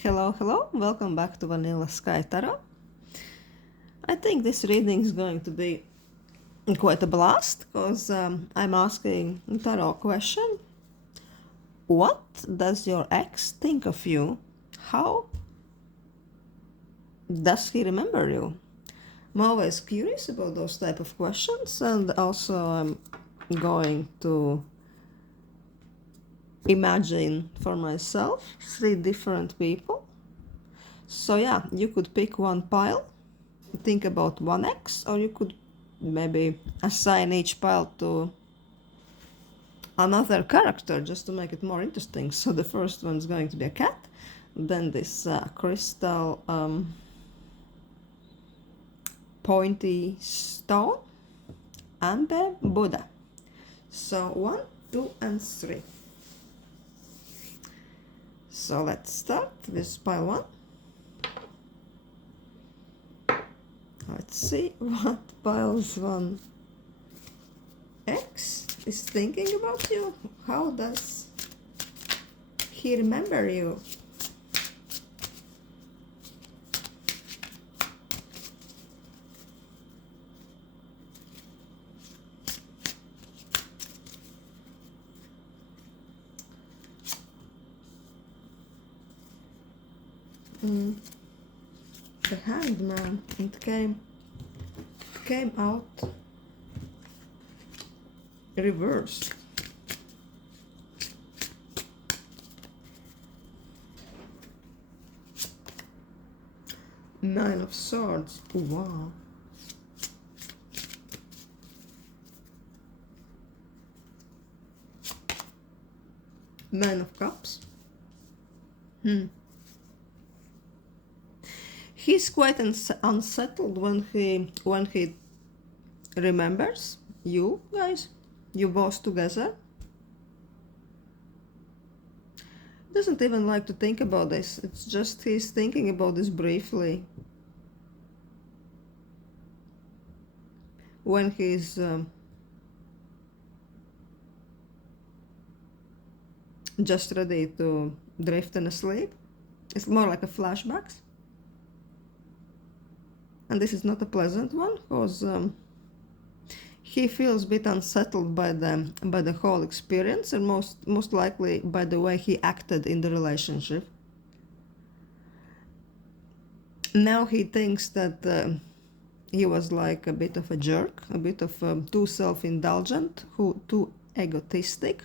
Hello, hello, welcome back to Vanilla Sky Tarot. I think this reading is going to be quite a blast because I'm asking tarot question. What does your ex think of you? How does he remember you? I'm always curious about those type of questions, and also I'm going to imagine for myself 3 different people. So yeah, you could pick one pile, think about one ex, or you could maybe assign each pile to another character just to make it more interesting. So the first one is going to be a cat, then this crystal pointy stone, and the Buddha. So 1, 2, and 3. So let's start with pile 1. Let's see what piles 1 X is thinking about you. How does he remember you? The Hanged Man. It came out reversed. Nine of Swords. Wow. Nine of Cups. He's quite unsettled when he remembers you guys, you both together. Doesn't even like to think about this. It's just he's thinking about this briefly when he's just ready to drift in asleep. It's more like a flashbacks. And this is not a pleasant one because he feels a bit unsettled by the whole experience, and most likely by the way he acted in the relationship. Now he thinks that he was like a bit of a jerk, a bit of too self-indulgent, too egotistic.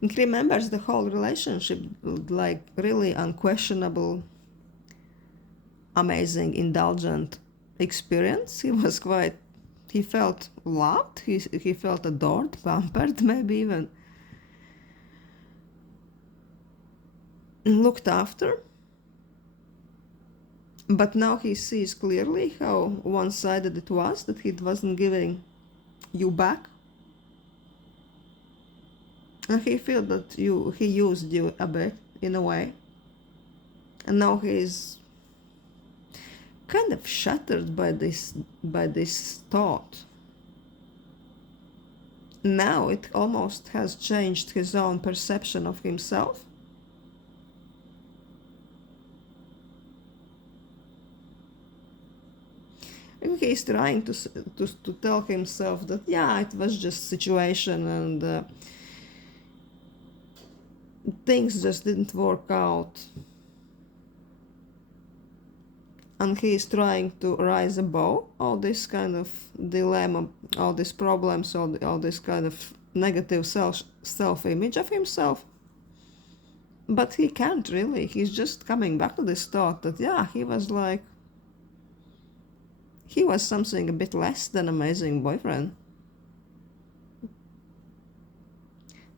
And he remembers the whole relationship like really unquestionable, amazing, indulgent experience. He felt loved, he felt adored, pampered, maybe even looked after. But now he sees clearly how one-sided it was, that he wasn't giving you back. And he felt that he used you a bit, in a way. And now he's kind of shattered by this thought. Now it almost has changed his own perception of himself. And he's trying to tell himself that yeah, it was just situation, and things just didn't work out. And he is trying to rise above all this kind of dilemma, all these problems, all this kind of negative self-image of himself. But he can't really. He's just coming back to this thought that yeah, he was something a bit less than amazing boyfriend.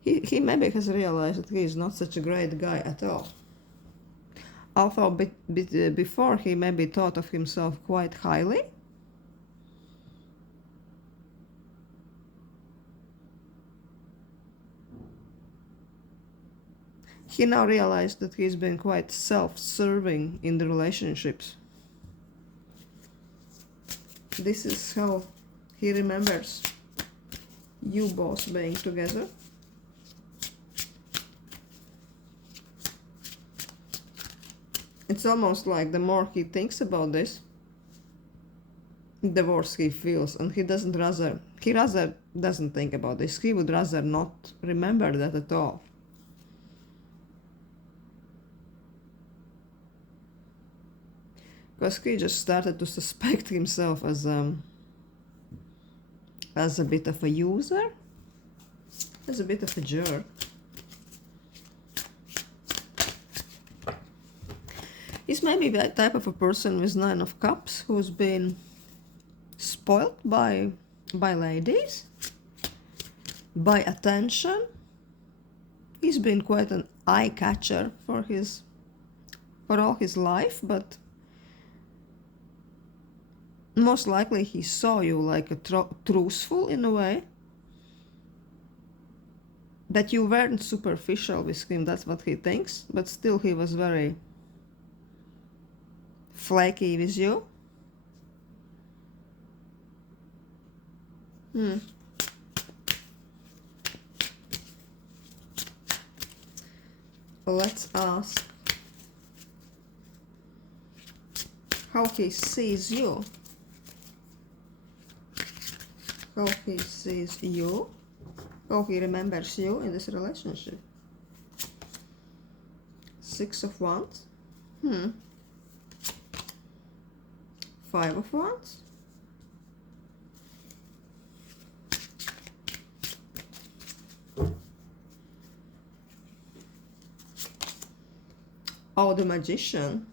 He maybe has realized that he is not such a great guy at all. Although before he maybe thought of himself quite highly. He now realized that he's been quite self-serving in the relationships. This is how he remembers you both being together. It's almost like the more he thinks about this, the worse he feels, and he rather doesn't think about this. He would rather not remember that at all. Because he just started to suspect himself as a bit of a user, as a bit of a jerk. He's maybe that type of a person with 9 of Cups who's been spoiled by ladies, by attention. He's been quite an eye catcher for all his life, but most likely he saw you like a truthful in a way, that you weren't superficial with him. That's what he thinks, but still he was very flaky with you. Let's ask how he sees you. How he sees you. How he remembers you in this relationship. 6 of Wands. 5 of Wands. Oh, the Magician.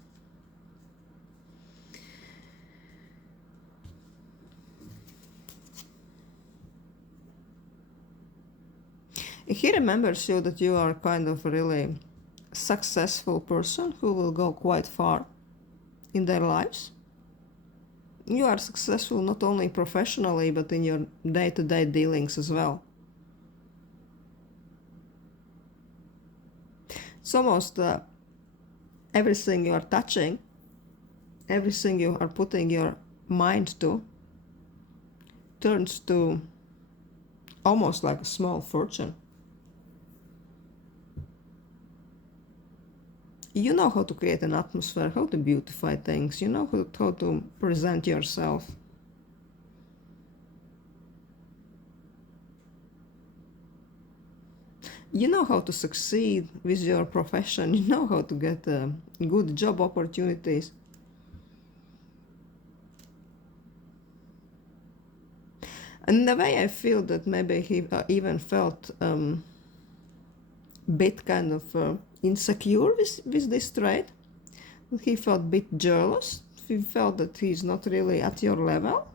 He remembers you that you are kind of a really successful person who will go quite far in their lives. You are successful not only professionally, but in your day-to-day dealings as well. It's almost everything you are touching, everything you are putting your mind to, turns to almost like a small fortune. You know how to create an atmosphere, how to beautify things, you know how to present yourself. You know how to succeed with your profession, you know how to get good job opportunities. And in a way I feel that maybe he even felt bit kind of insecure with this trait. He felt a bit jealous. He felt that he's not really at your level.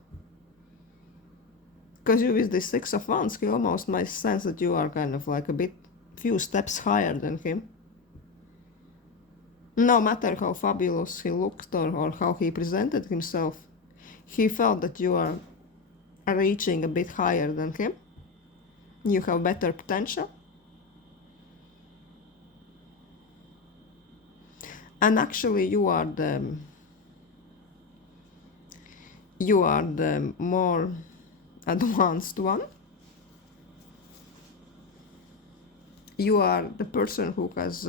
Because you with the 6 of Wands, he almost might sense that you are kind of like a few steps higher than him. No matter how fabulous he looked or how he presented himself, he felt that you are reaching a bit higher than him. You have better potential. And actually you are the more advanced one. You are the person who has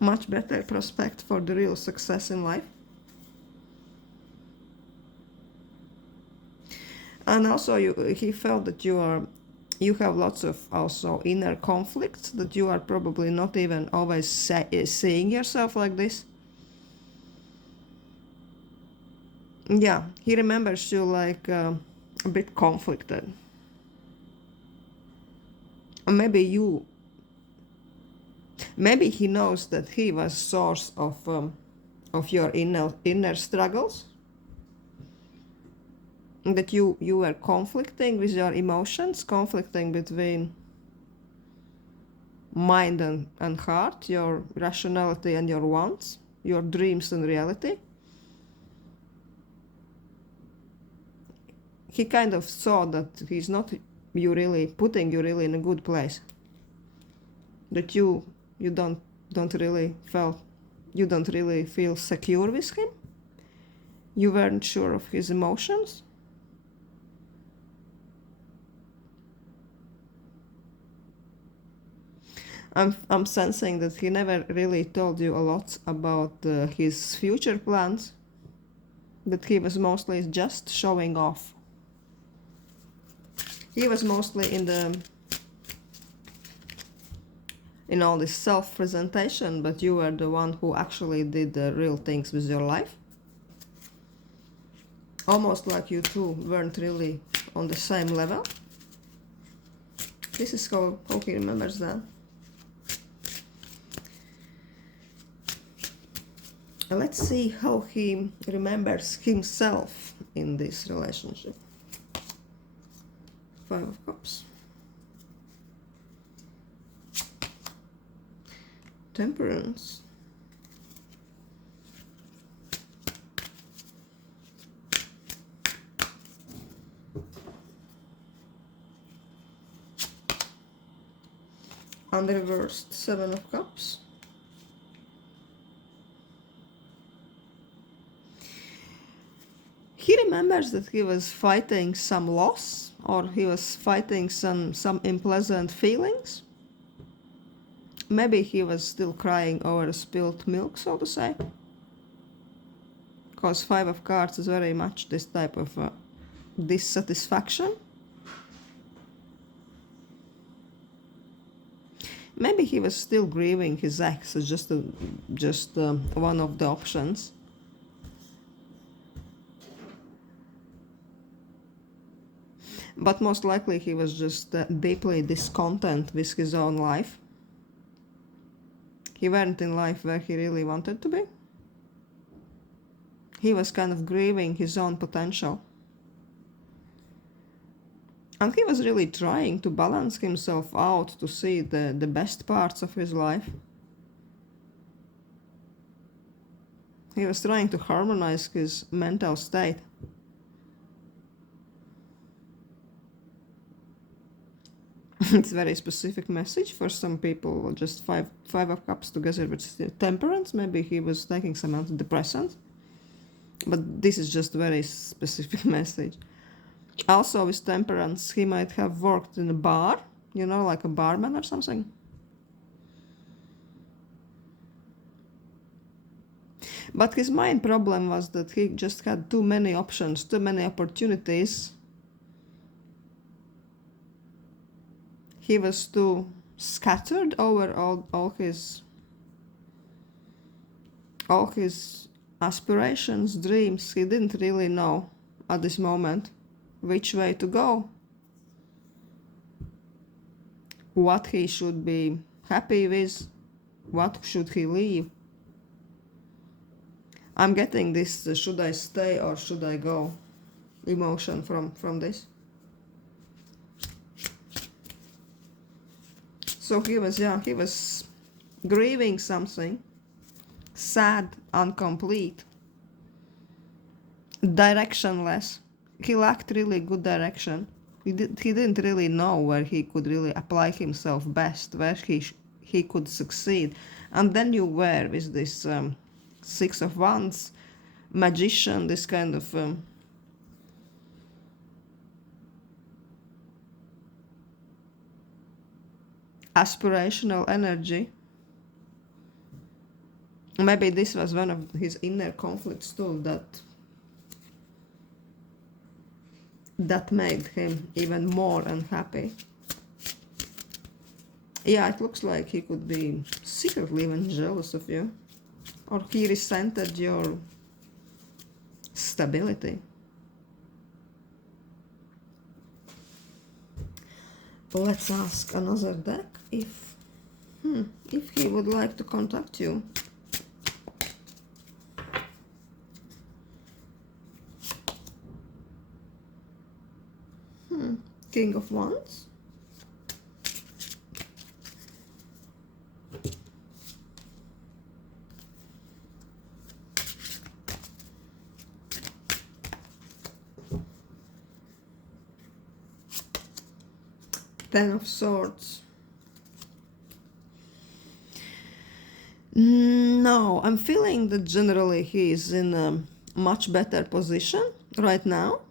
much better prospect for the real success in life. And also he felt that you have lots of also inner conflicts, that you are probably not even always seeing yourself like this. Yeah, he remembers you like a bit conflicted. Maybe he knows that he was source of your inner struggles, that you were conflicting with your emotions, conflicting between mind and heart, your rationality and your wants, your dreams and reality. He kind of saw that he's not putting you really in a good place, that you don't really feel secure with him. You weren't sure of his emotions. I'm sensing that he never really told you a lot about his future plans, that he was mostly just showing off. He was mostly in all this self-presentation, but you were the one who actually did the real things with your life. Almost like you two weren't really on the same level. This is how he remembers that. Let's see how he remembers himself in this relationship. 5 of Cups. Temperance. And reversed 7 of Cups. He remembers that he was fighting some loss, or he was fighting some unpleasant feelings. Maybe he was still crying over spilled milk, so to say. Because 5 of Cards is very much this type of dissatisfaction. Maybe he was still grieving his ex, as just one of the options. But most likely he was just deeply discontent with his own life. He weren't in life where he really wanted to be. He was kind of grieving his own potential. And he was really trying to balance himself out to see the best parts of his life. He was trying to harmonize his mental state. It's a very specific message for some people. Just five of Cups together with Temperance. Maybe he was taking some antidepressants. But this is just a very specific message. Also with Temperance, he might have worked in a bar, you know, like a barman or something. But his main problem was that he just had too many options, too many opportunities. He was too scattered over all his aspirations, dreams. He didn't really know at this moment which way to go, what he should be happy with, what should he leave. I'm getting this should I stay or should I go emotion from this. So he was grieving something, sad, incomplete, directionless. He lacked really good direction. He didn't really know where he could really apply himself best, where he could succeed. And then you were with this 6 of Wands, magician, this kind of aspirational energy. Maybe this was one of his inner conflicts too, that made him even more unhappy. Yeah, it looks like he could be secretly even jealous of you, or he resented your stability. Let's ask another deck if he would like to contact you. King of Wands. Ten of Swords. No, I'm feeling that generally he is in a much better position right now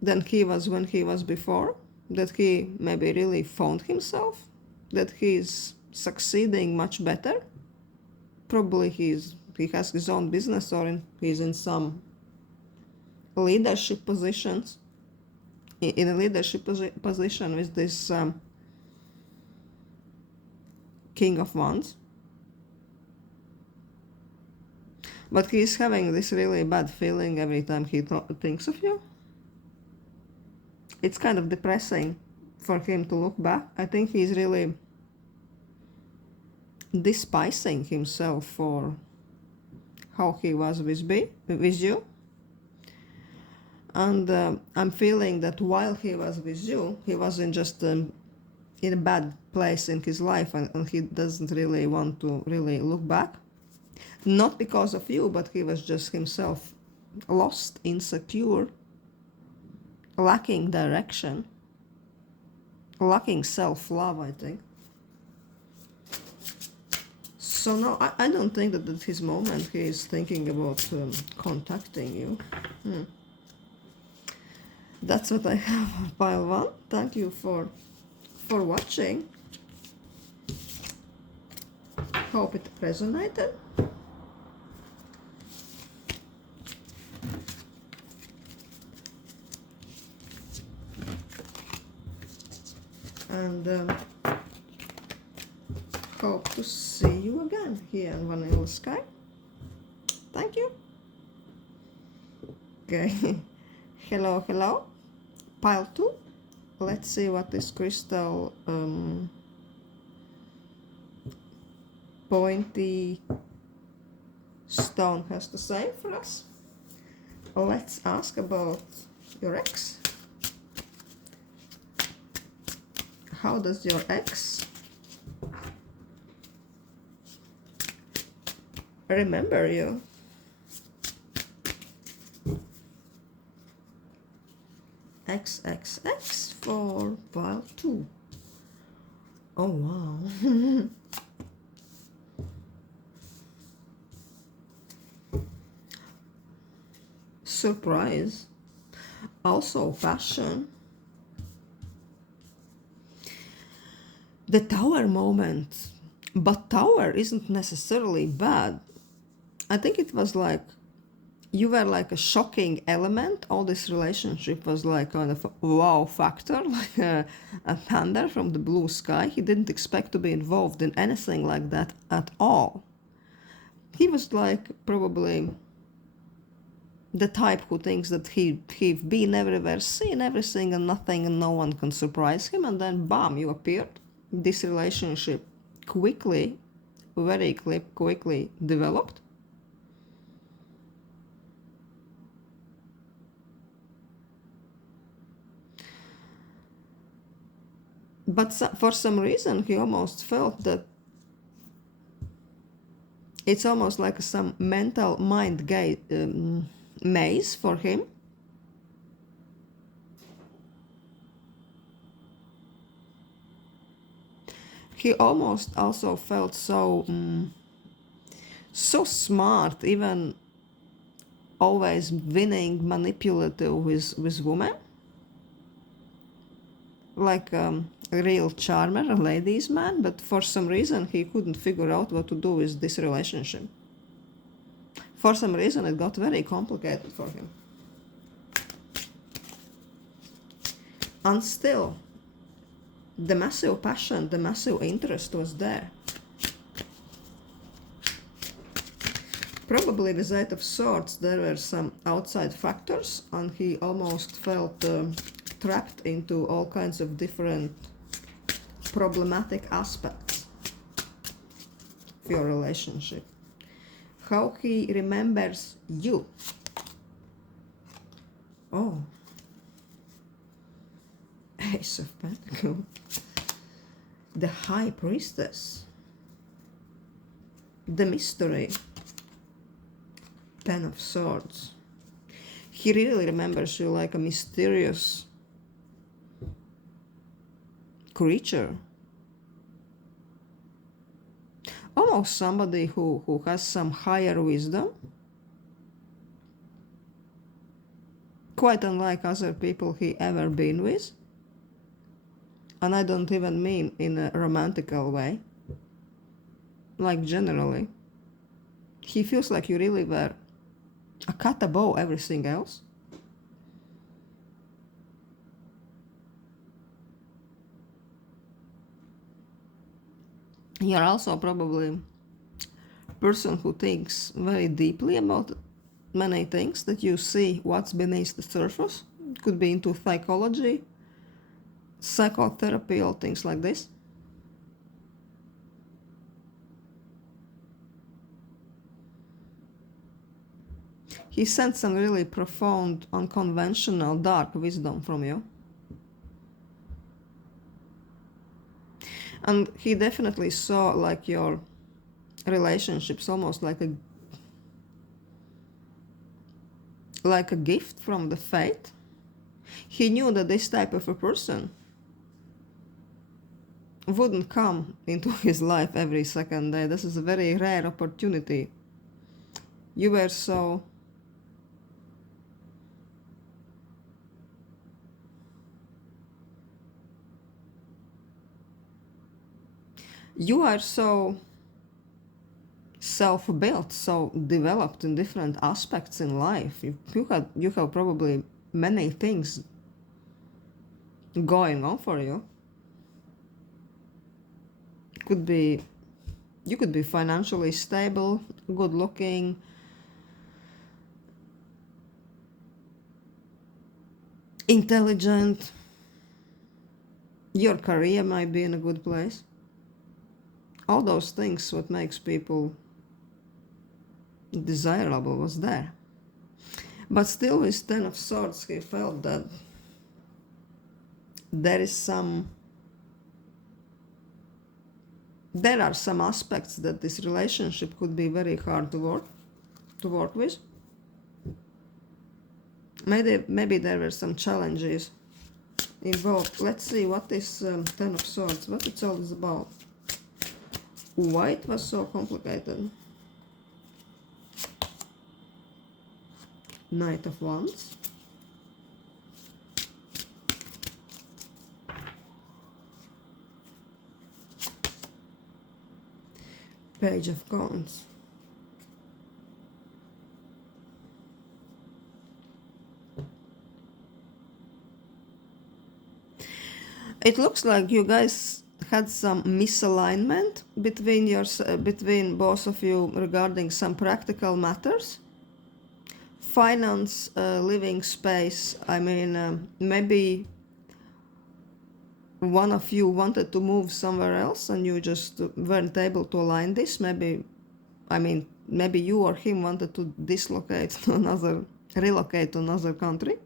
than he was when he was before. That he maybe really found himself that he's succeeding much better. Probably he has his own business, or he's in some leadership positions, in a leadership position with this King of Wands. But he's having this really bad feeling every time he thinks of you. It's kind of depressing for him to look back. I think he's really despising himself for how he was with you. And I'm feeling that while he was with you, he wasn't just in a bad place in his life, and he doesn't really want to really look back. Not because of you, but he was just himself lost, insecure, lacking direction, lacking self-love, I think. So no, I don't think that at his moment he is thinking about contacting you. That's what I have on pile 1. Thank you for watching. Hope it resonated. And hope to see you again here in Vanilla Sky. Thank you. Okay. Hello, hello. Pile 2. Let's see what this crystal pointy stone has to say for us. Let's ask about your ex. How does your ex remember you? XXX for pile 2. Oh wow. Surprise. Also passion. The Tower moment. But Tower isn't necessarily bad. I think it was like you were like a shocking element. All this relationship was like kind of a wow factor, like a thunder from the blue sky. He didn't expect to be involved in anything like that at all. He was like probably the type who thinks that he've been everywhere, seen everything and nothing, and no one can surprise him, and then bam, you appeared. This relationship very quickly developed. But for some reason, he almost felt that it's almost like some mental mind maze for him. He almost also felt so smart, even always winning, manipulative with women. Like a real charmer, a ladies' man, but for some reason he couldn't figure out what to do with this relationship. For some reason it got very complicated for him. And still, the massive passion, the massive interest was there. Probably with Eight of Swords there were some outside factors, and he almost felt trapped into all kinds of different problematic aspects of your relationship. How he remembers you. Oh. Ace of Pentacles. The High Priestess. The Mystery. Ten of Swords. He really remembers you like a mysterious creature. Almost somebody who has some higher wisdom. Quite unlike other people he ever been with. And I don't even mean in a romantical way. Like generally. He feels like you really were a cut above everything else. You're also probably a person who thinks very deeply about many things, that you see what's beneath the surface. It could be into psychology, psychotherapy, or things like this. He sent some really profound, unconventional, dark wisdom from you. And he definitely saw like your relationships almost like a gift from the fate. He knew that this type of a person wouldn't come into his life every second day. This is a very rare opportunity. You were so you are so self-built, so developed in different aspects in life. You have probably many things going on for you. You could be financially stable, good looking, intelligent. Your career might be in a good place. All those things, what makes people desirable, was there. But still, with Ten of Swords, he felt that there are some aspects that this relationship could be very hard to work with. Maybe there were some challenges involved. Let's see what is Ten of Swords, what it's all is about. Why it was so complicated. Knight of Wands. Page of Wands. It looks like you guys had some misalignment between both of you regarding some practical matters. Finance, living space. I mean, maybe one of you wanted to move somewhere else and you just weren't able to align this. Maybe you or him wanted to relocate to another country.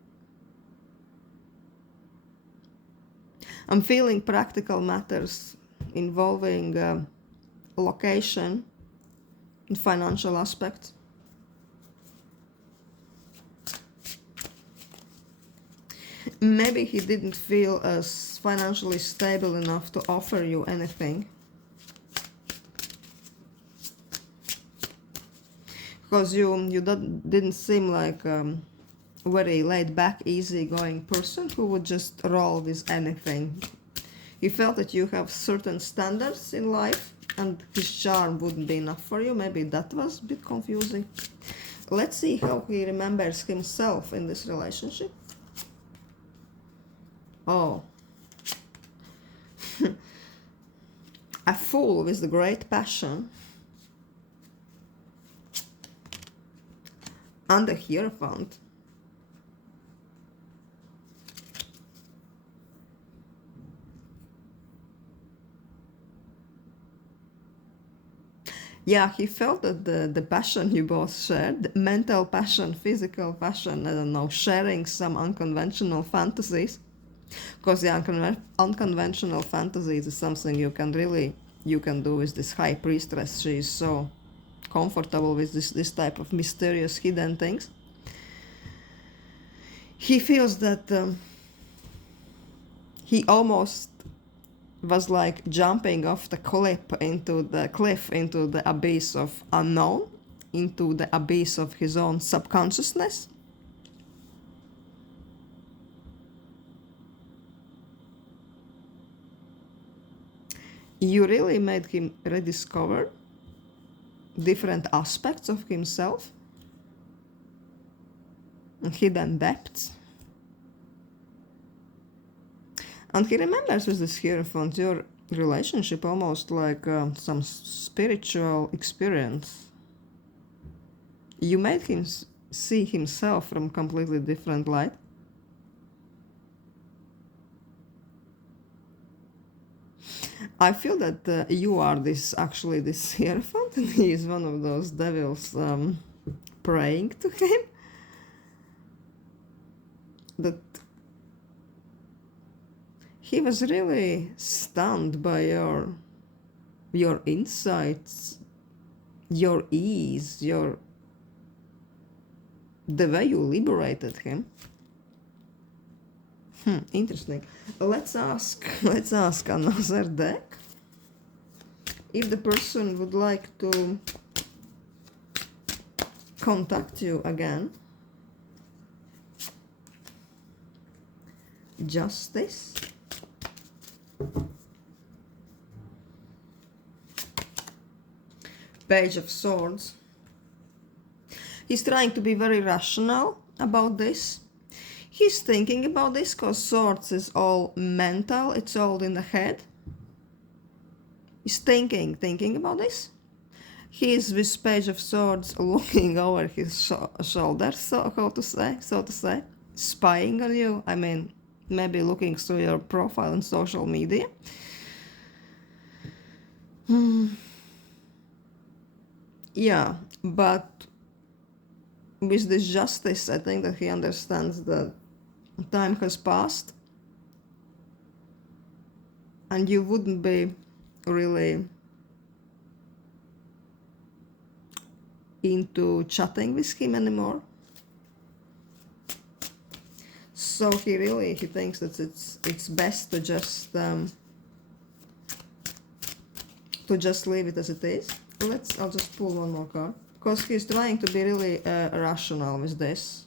I'm feeling practical matters involving location and financial aspects. Maybe he didn't feel as financially stable enough to offer you anything. Because you didn't seem like very laid back, easygoing person who would just roll with anything. You felt that you have certain standards in life and his charm wouldn't be enough for you. Maybe that was a bit confusing. Let's see how he remembers himself in this relationship. Oh. A fool with the great passion. And the Hierophant. Yeah, he felt that the passion you both shared, mental passion, physical passion, I don't know, sharing some unconventional fantasies. Because the unconventional fantasies is something you can do with this high priestess. She is so comfortable with this type of mysterious hidden things. He feels that he almost was like jumping off the cliff into the abyss of unknown, into the abyss of his own subconsciousness. You really made him rediscover different aspects of himself, hidden depths. And he remembers with this Hierophant your relationship almost like some spiritual experience. You made him see himself from completely different light. I feel that you are this Hierophant, and he is one of those devils praying to him. That he was really stunned by your insights, your ease, the way you liberated him. Interesting. Let's ask another deck if the person would like to contact you again. Justice. Page of Swords. He's trying to be very rational about this. He's thinking about this because Swords is all mental, it's all in the head. He's thinking about this. He's with Page of Swords looking over his shoulder, so to say, spying on you. I mean, maybe looking through your profile on social media. Yeah, but with this Justice, I think that he understands that time has passed and you wouldn't be really into chatting with him anymore. So he thinks that it's best to just leave it as it is. I'll just pull one more card because he's trying to be really rational with this.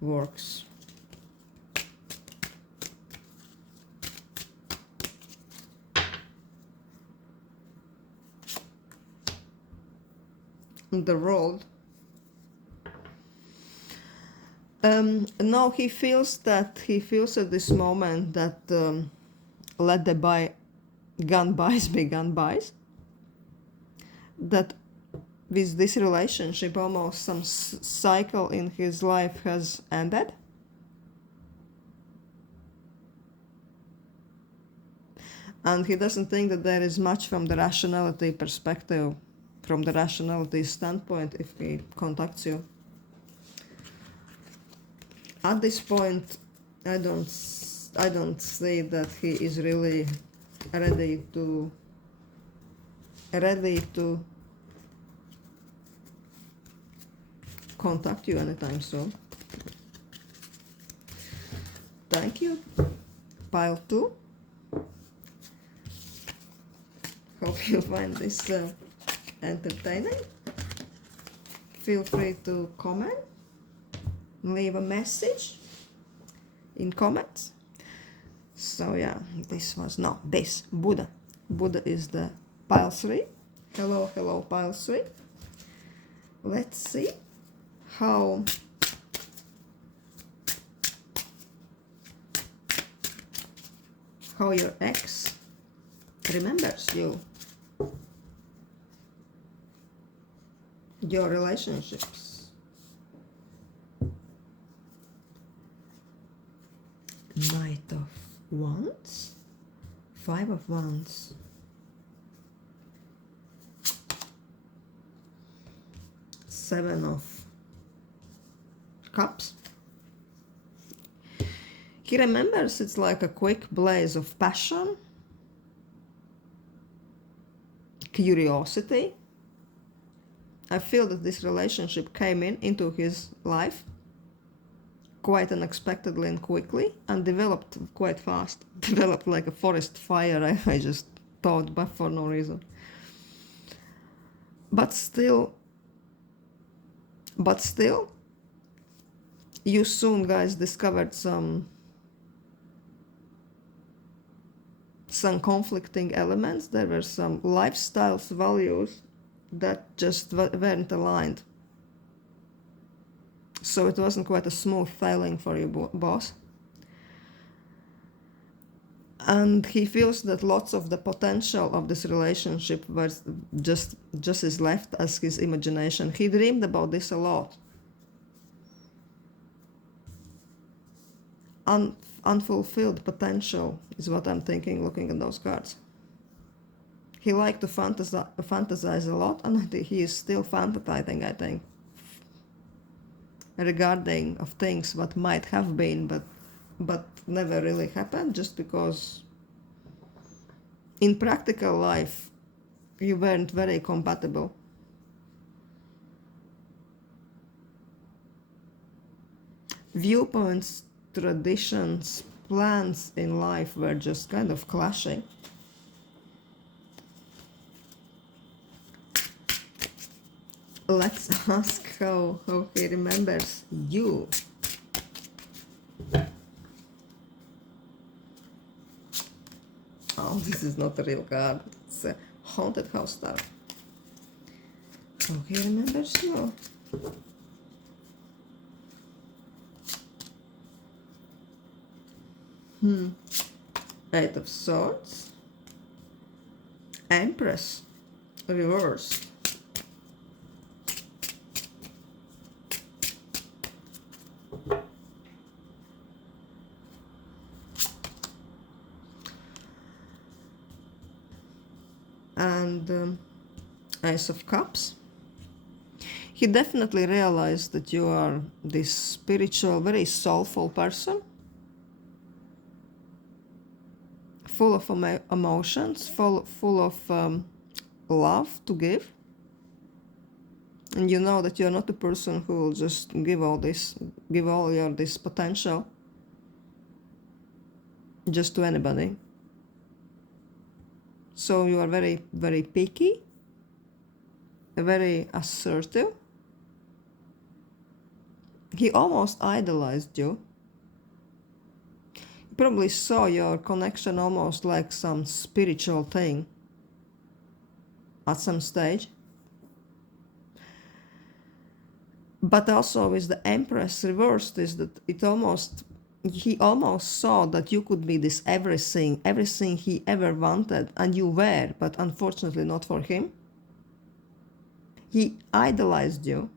Works. The World. No, he feels at this moment that let the gun buys be gun buys. That with this relationship, almost some cycle in his life has ended. And he doesn't think that there is much from the rationality perspective, from the rationality standpoint, if he contacts you. At this point, I don't see that he is really ready to contact you anytime soon. Thank you. Pile 2. Hope you find this entertaining. Feel free to comment. Leave a message in comments. So yeah, this Buddha. Buddha is the pile 3. Hello, pile 3. Let's see how your ex remembers you, your relationships. Knight of Wands, 5 of Wands, Seven of Cups. He remembers it's like a quick blaze of passion, curiosity. I feel that this relationship came into his life quite unexpectedly and quickly and developed quite fast. Developed like a forest fire, I just thought, but for no reason. But still, But still, you soon, guys, discovered some conflicting elements. There were some lifestyles, values that just weren't aligned. So it wasn't quite a smooth sailing for you, boss. And he feels that lots of the potential of this relationship was just is left as his imagination. He dreamed about this a lot. Unfulfilled potential is what I'm thinking looking at those cards. He liked to fantasize a lot, and he is still fantasizing, I think, regarding of things what might have been, but never really happened, just because in practical life you weren't very compatible. Viewpoints, traditions, plans in life were just kind of clashing. Let's ask how he remembers you. Oh, this is not a real card. It's a haunted house star. How he remembers you. Eight of Swords. Empress. Reversed. And Ace of Cups. He definitely realized that you are this spiritual, very soulful person, full of emotions, full of love to give. And you know that you're not a person who will just give all this potential just to anybody. So you are very, very picky, very assertive. He almost idolized you. He probably saw your connection almost like some spiritual thing at some stage. But also with the Empress reversed is that he almost saw that you could be this everything he ever wanted, and you were, but unfortunately not for him. He idolized you,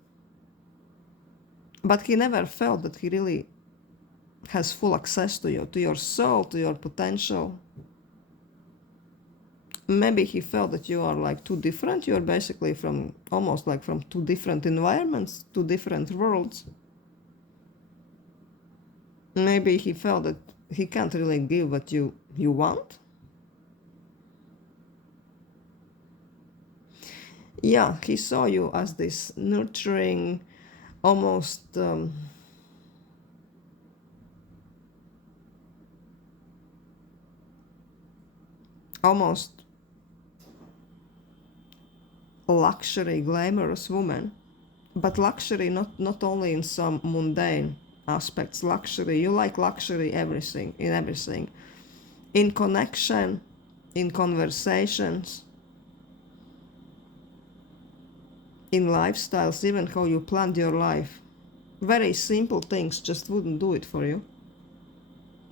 but he never felt that he really has full access to you, to your soul, to your potential. Maybe he felt that you are like too different. You're basically almost like from two different environments, two different worlds. Maybe he felt that he can't really give what you want. Yeah, he saw you as this nurturing, almost luxury, glamorous woman, but luxury not only in some mundane aspects. Luxury, you like luxury in everything, in connection, in conversations, in lifestyles, even how you planned your life. Very simple things just wouldn't do it for you.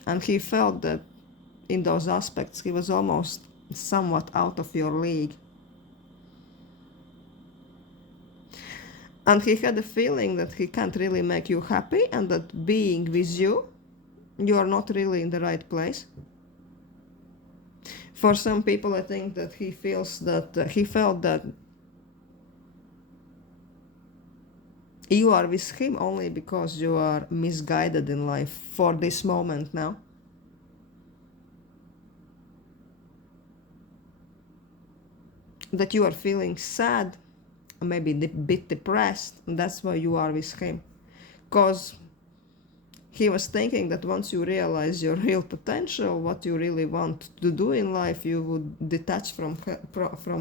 And he felt that in those aspects he was almost somewhat out of your league. And he had a feeling that he can't really make you happy, and that being with you are not really in the right place. For some people, I think that he felt that you are with him only because you are misguided in life for this moment now. That you are feeling sad, maybe a bit depressed, and that's why you are with him. Because he was thinking that once you realize your real potential, what you really want to do in life, you would detach from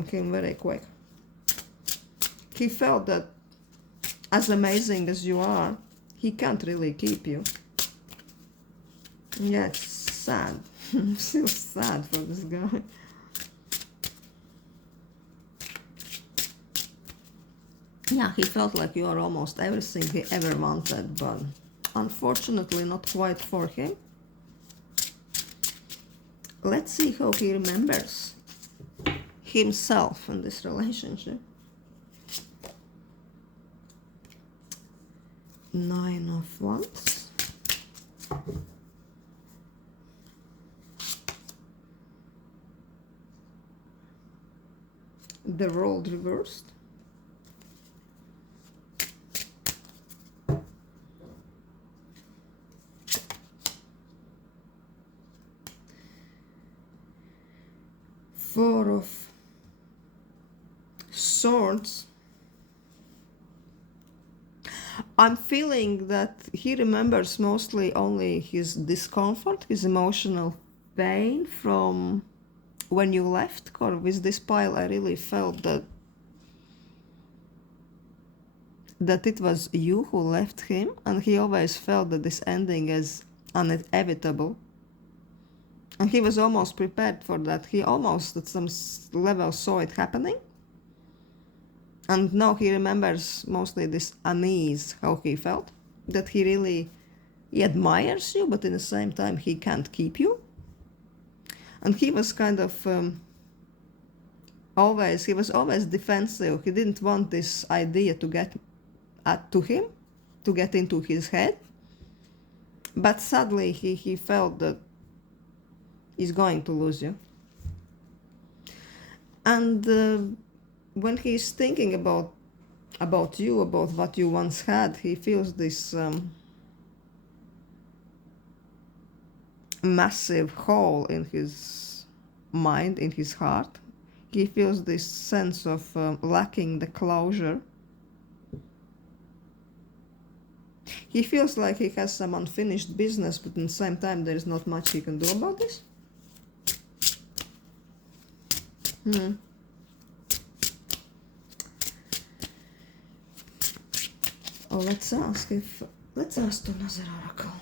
him very quick. He felt that as amazing as you are, he can't really keep you. Yeah, it's sad. I'm still sad for this guy. Yeah, he felt like you are almost everything he ever wanted, but unfortunately not quite for him. Let's see how he remembers himself in this relationship. 9 of Wands. The World reversed. Four of Swords. I'm feeling that he remembers mostly only his discomfort, his emotional pain from when you left. Or with this pile, I really felt that it was you who left him, and he always felt that this ending is inevitable. And he was almost prepared for that. He almost, at some level, saw it happening. And now he remembers mostly this unease, how he felt. That he admires you, but in the same time, he can't keep you. And he was kind of he was always defensive. He didn't want this idea to get to him, to get into his head. But sadly, he felt that he's going to lose you. And when he's thinking about you, about what you once had, he feels this massive hole in his mind, in his heart. He feels this sense of lacking the closure. He feels like he has some unfinished business, but at the same time there is not much he can do about this. Oh, let's ask another oracle.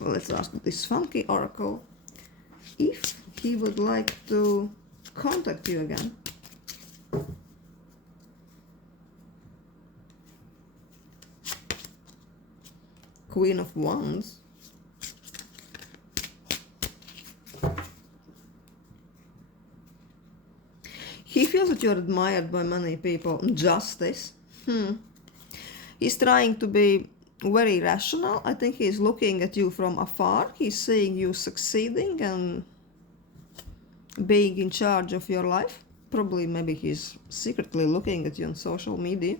Let's ask this funky oracle if he would like to contact you again. Queen of Wands. He feels that you're admired by many people. Justice. He's trying to be very rational. I think he's looking at you from afar. He's seeing you succeeding and being in charge of your life. Probably maybe he's secretly looking at you on social media.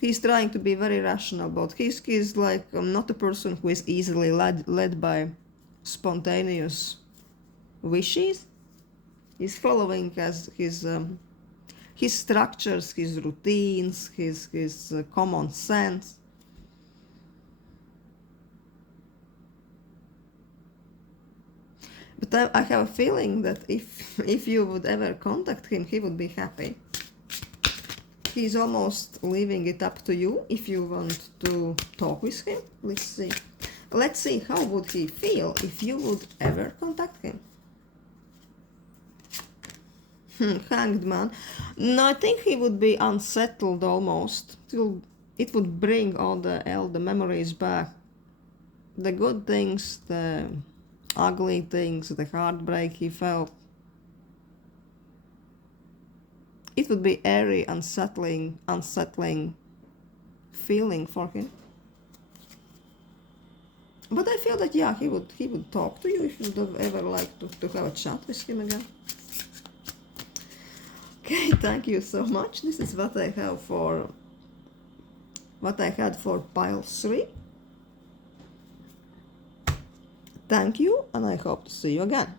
He's trying to be very rational, but he's like not a person who is easily led by spontaneous wishes. He's following his structures, his routines, his common sense. But I have a feeling that if you would ever contact him, he would be happy. He's almost leaving it up to you if you want to talk with him. Let's see. Let's see how would he feel if you would ever contact him. Hanged Man. No, I think he would be unsettled almost. It would bring all the memories back. The good things, the ugly things, the heartbreak he felt. It would be very unsettling feeling for him. But I feel that he would talk to you if you would ever like to have a chat with him again. Okay, thank you so much. This is what I had for pile 3. Thank you, and I hope to see you again.